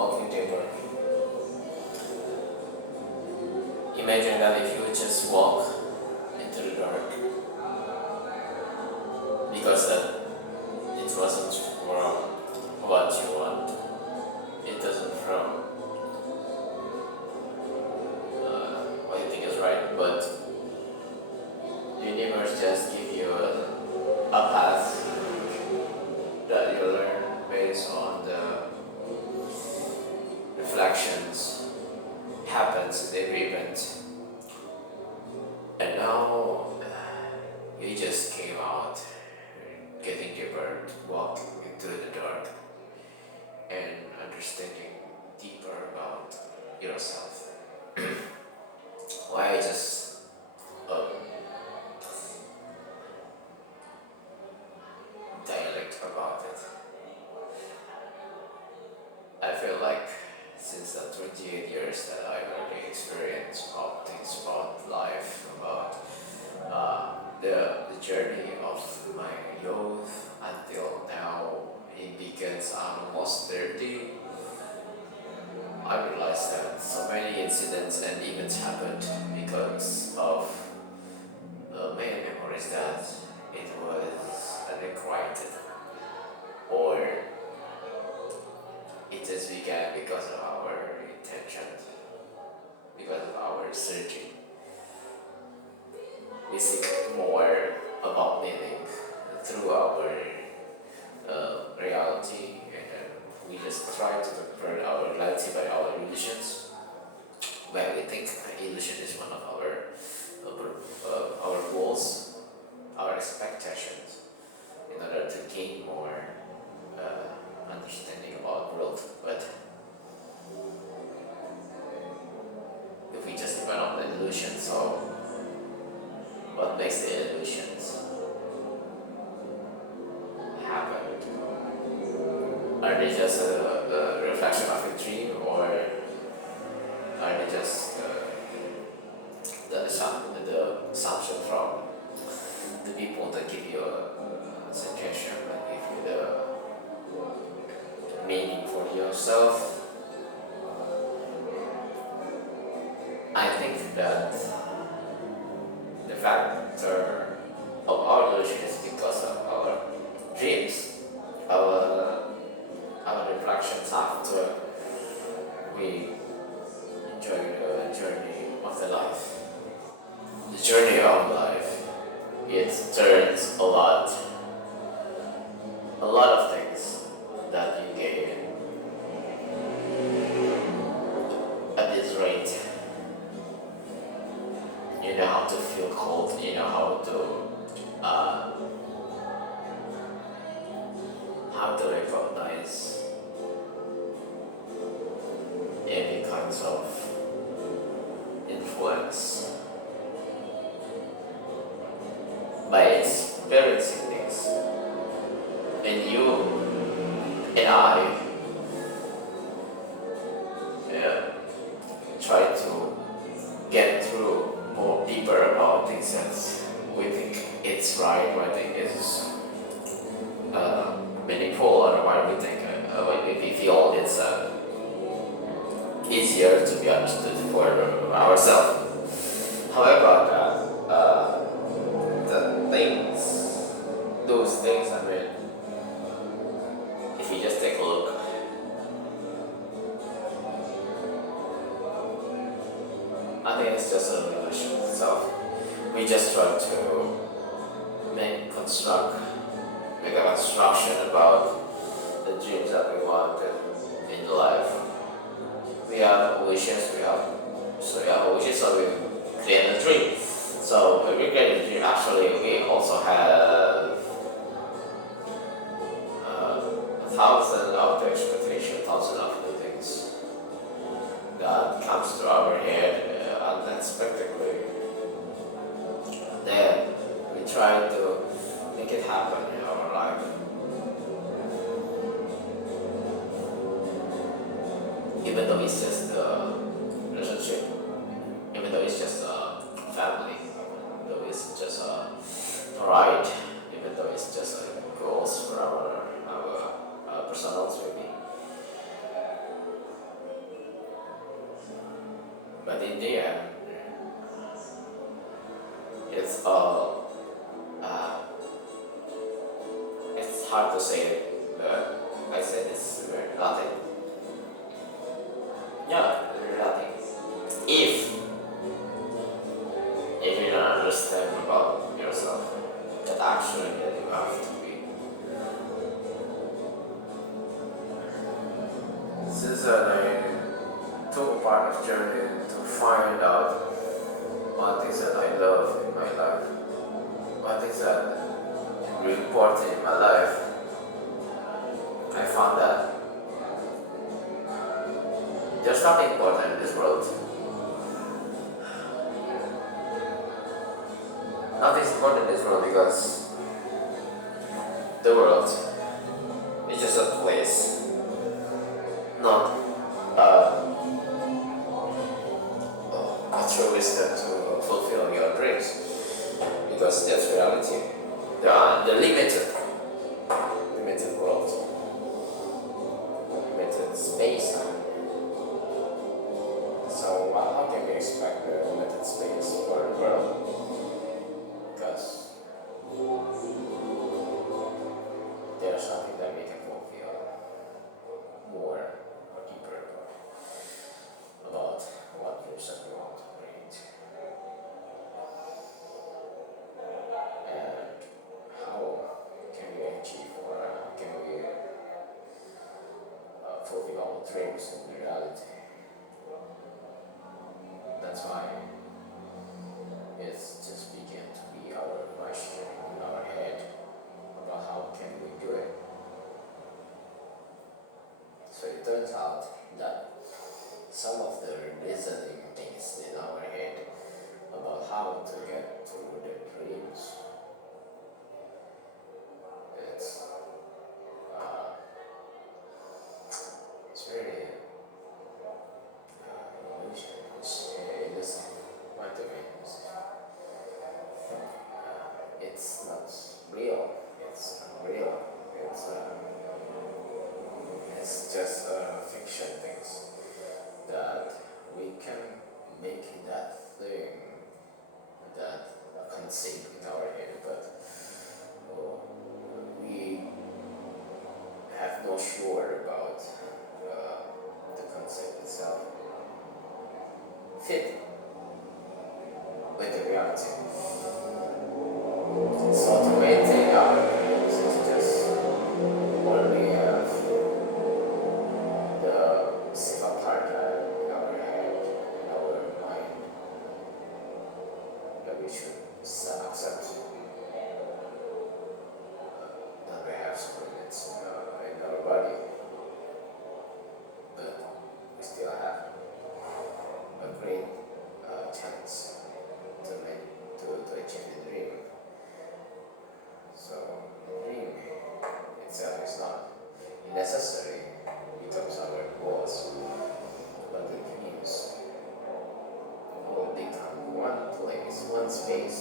walking deeper. Imagine that if you just walk into the dark because that it wasn't from what you want. It doesn't from what you think is right, but the universe just give you a path that you learn based on the reflections happens in every event. And now you just came out, getting deeper, walking into the dark, and understanding deeper about yourself. Why just um, dialect about it? I feel like since the 28 years that I already experienced of things about life, about the journey of my youth until now, it begins almost 30. I realized that so many incidents and events happened because of the main memories that it was unrequited, or it just began because of our intention, because of our searching. We seek more about meaning through our reality, and we just try to convert our reality by our illusions. Where we think illusion is one of our goals, our expectations, in order to gain more understanding about world. But if we just depend on the illusion, so what makes the illusions happen? Are they just a reflection of a dream, or are they just the assumption from the people that give you a suggestion, that give you the meaning for yourself? I think that the factor of our illusion is because of our dreams, our reflections after we enjoy the journey of the life. The journey of life, it turns a lot of things that you gain at this rate. You know how to feel cold, you know how to recognize any kinds of influence by experiencing things. And you and I try to get through more deeper about things that we think it's right, what I think is meaningful, or what we think we feel it's easier to be understood for ourselves. However, those things, I mean, if you just take a look, I think it's just an illusion. So we just try to make a construction about the dreams that we want in life. We have wishes, so we create a dream. So when we create a dream, actually we also have thousands of expectations, thousands of new things that comes to our head unexpectedly. Then we try to make it happen in our life. Even though it's just a relationship, even though it's just a family, even though it's just a pride, even though it's just goals for our personal maybe. But in the end, it's uh, it's hard to say it, but I said it's nothing. Yeah, nothing. If you don't understand about yourself, that actually that you have to be. Since I took part of journey to find out what is that I love in my life, what is that really important in my life, I found that there's nothing important in this world. Nothing's important in this world because the world is just a place, not a true wisdom to fulfill your dreams, because that's reality. The limited world, limited space. So how can we expect the limited space for the world? Because there's something that we can fulfill more or deeper about what dreams that we want to create. And how can we achieve or how can we fulfill our dreams in reality? That's why it's just began to be our question in our head about how can we do it. So it turns out that some of the reasoning things in our head about how to get through the dreams, it's uh, it's really illusion. It's illusive. What do I mean? It's not real. It's unreal. It's just fiction things that we can make that thing that conceit in our head, but we have no sure about the concept itself fit with the reality. It's automating our dreams. It's just only have the single part in our head, in our mind, that we should accept. That we have some limits in our body, but we still have a great chance to achieve the dream. So the dream itself is not necessary becomes our goals, but the dreams will become one place, one space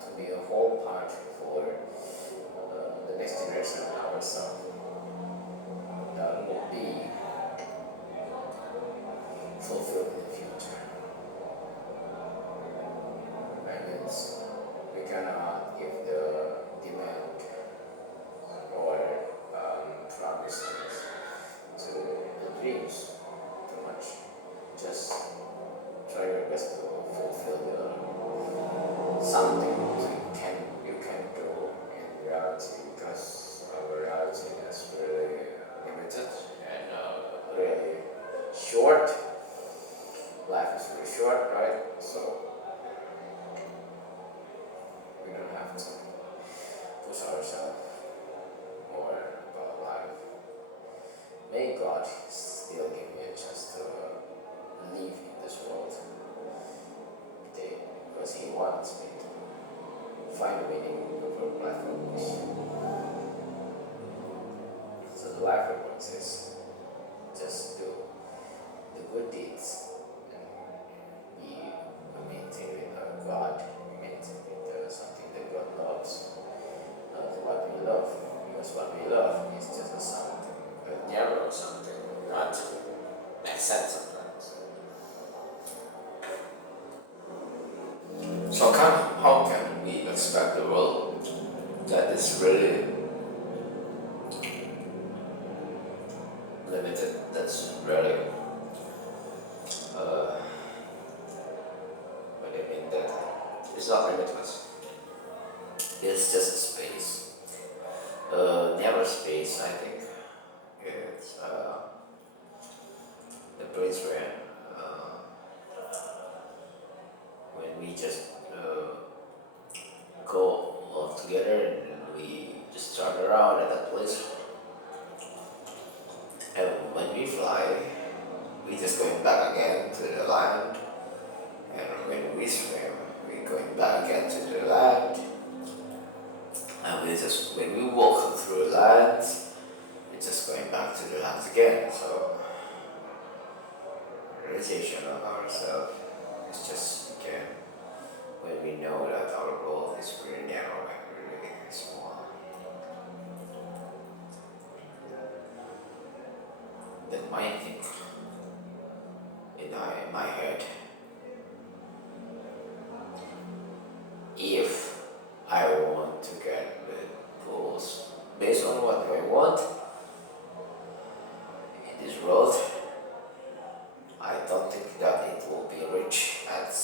to be a whole part for the next generation of ourselves that will be fulfilled in the future. That means we cannot give the demand or promise to the dreams too much. Just try your best to fulfill the something you can do in reality, because our reality is really limited and really short. Life is really short, right? So we don't have to push ourselves more about life. May God still give me a chance to live in this world today, because He wants me to find a meaning of a life purpose. So the life purpose is just do the good deeds and be maintained with God, maintained with something that God loves, not what we love, because what we love is just a something, a narrow something, not that is really limited. That's really uh, what I mean that it's not limitless. It's just a space. Never space. I think it's the place where uh, when we just go all together and we just turn around at that place. And when we fly, we just going back again to the land. And when we swim, we going back again to the land. And we just when we walk through land, we're just going back to the land again. So realization of ourselves is just again when we know that our world is very narrow and really small. Then my think in my head, if I want to get the goals based on what I want in this world, I don't think that it will be reached as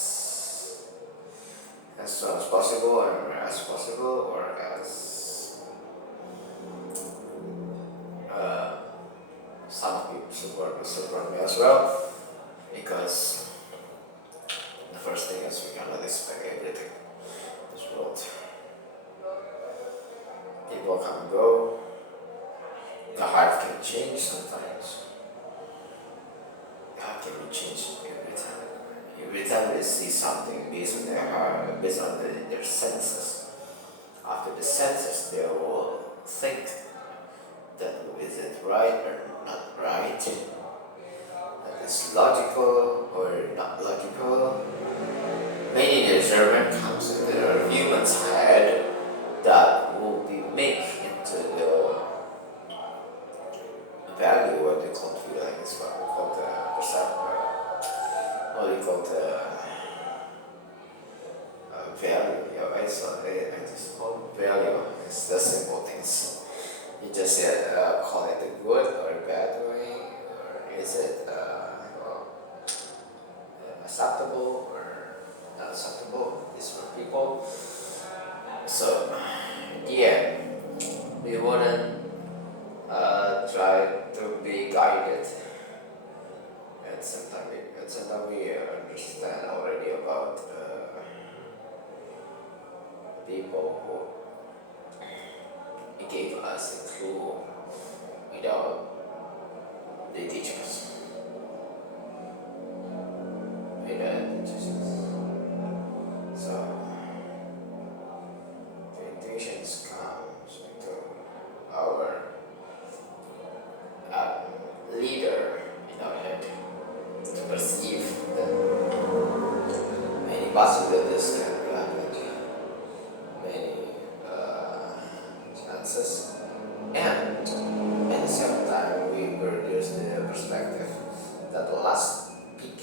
soon as possible or as possible or as uh, some people support me as well, because the first thing is we cannot expect everything in this world. People come and go, the heart can change sometimes. The heart can be changed every time. Every time they see something based on their heart, based on their senses. After the senses, they will think that is it right or not right, that is logical or not logical. Many discernment comes into the human's head that will be made into the value, what they call feeling, is what we call the perception, what we call the value. Yeah, I just call value. It's the simple things. You just said call it a good or a bad way, or is it acceptable or not acceptable? Is for people. So yeah, we wouldn't try to be guided. And sometimes we understand already about people who gave us a clue without they teach us. Without teach us. So the intuitions comes into our leader in our head to perceive that many possibilities can happen, many chances, and at the same time we produce the perspective that the last peak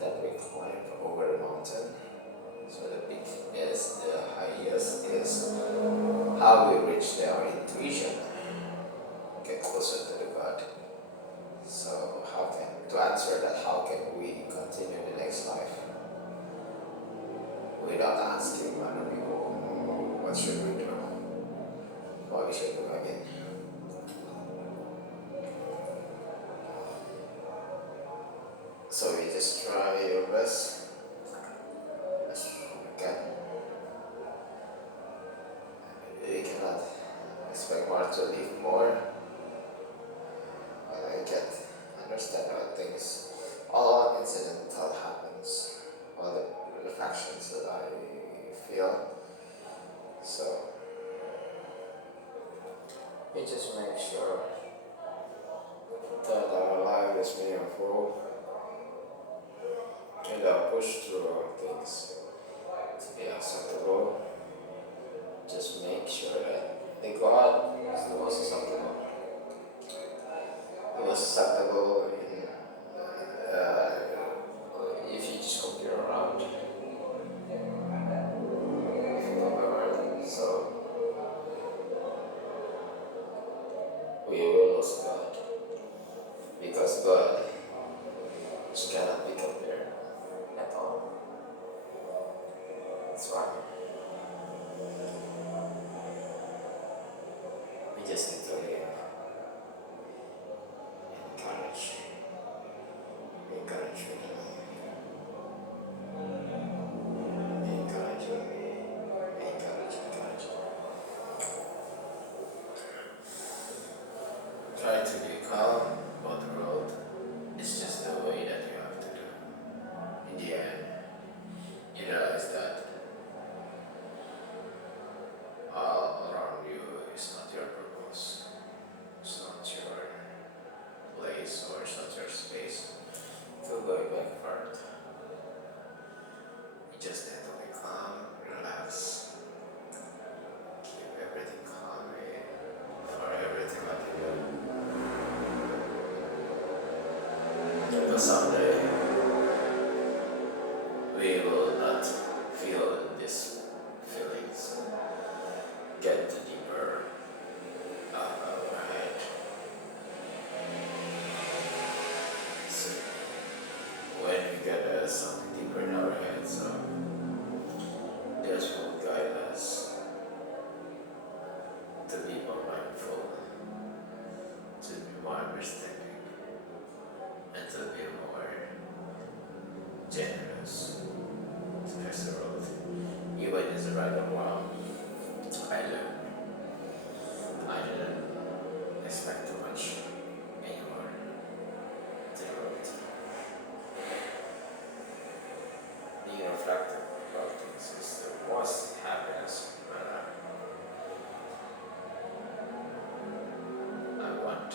that we climb over the mountain. So the peak is the highest, is how we reach our intuition, get closer to the God. So to answer that, how can we continue the next life without asking other people what should we do, what we should do again? So you just try your best as you can. You cannot expect more to live more, but I can understand how things, all incidental happens, all the reflections that I feel. So we just make sure that our life is meaningful. And push through things to be acceptable. Just make sure that the God is the most acceptable. The most acceptable if you just compare around. So someday we will not feel these feelings get deeper out of our head. So when we get something deeper in our head, so this will guide us to be more mindful, to be more understanding, and to be more generous to face the world. Even in the right or wrong, I learned. I didn't expect too much anymore to the world. Being reflective about things is the most happiness in my life. I want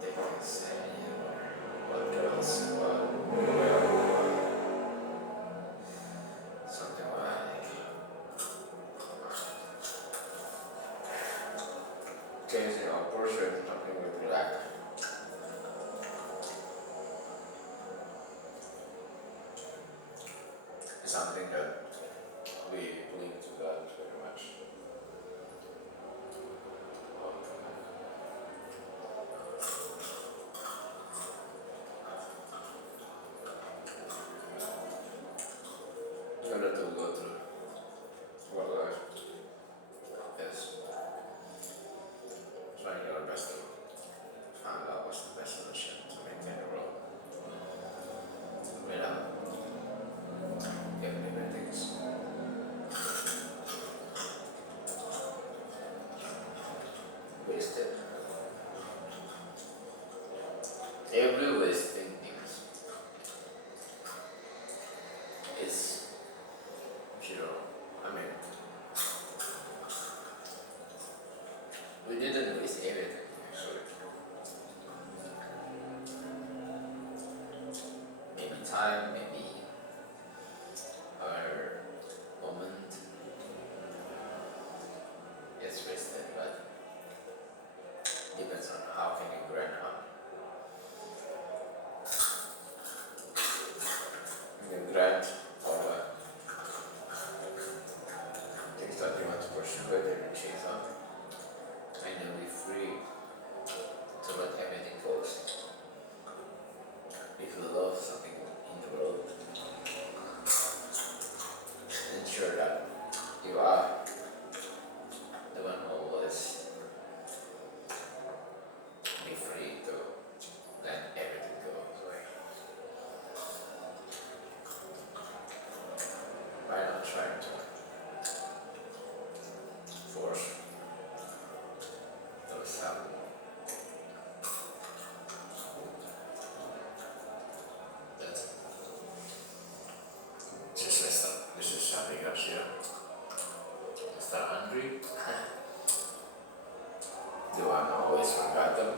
they can say anymore what girls, something like changing our portion, something with black. Is something that we cling to that very much. In order to go through our life is trying our best to find out what's the best solution to maintain the world without giving things wasted. Every wasting things is zero. I mean, we didn't waste everything actually. Maybe time, maybe our moment is wasted, but depends on how can you grind on. You can grind for what? Things that you want to pursue, whether you chase on, and you'll be free to let everything goes. If you love something in the world, ensure that you are the one who always be free to let everything go away. Why not trying to force those happen? That's it. Just messed up. This is Shami Garcia. Mr. Hungry. Do I always forgot them?